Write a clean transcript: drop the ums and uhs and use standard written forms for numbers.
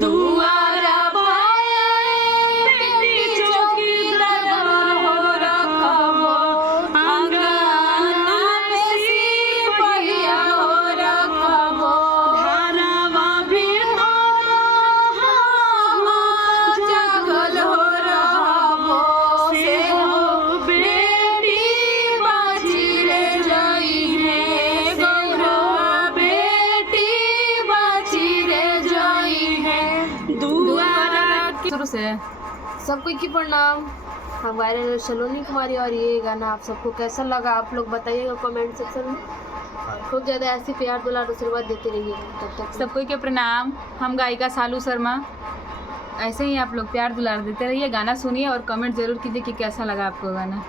दुआरा पाए बेटी चौकीदार हो रखबो, अंगना में सिपहिया हो रखबो, घरवा भीतर हम जागल हो रहबो, से हो बेटी बाजी रे जई है गौरा, बेटी बाजी रे जई है दुआरा। शुरू से सबको की प्रणाम। हम गा रहे हैं सलोनी कुमारी और ये गाना आप सबको कैसा लगा आप लोग बताइएगा कमेंट सेक्शन में। खूब ज़्यादा ऐसी प्यार दुलार आशीर्वाद देते रहिए। तब तक सबको के प्रणाम। हम गायिका सालू शर्मा। ऐसे ही आप लोग प्यार दुलार देते रहिए, गाना सुनिए और कमेंट ज़रूर कीजिए कि कैसा लगा आपको गाना।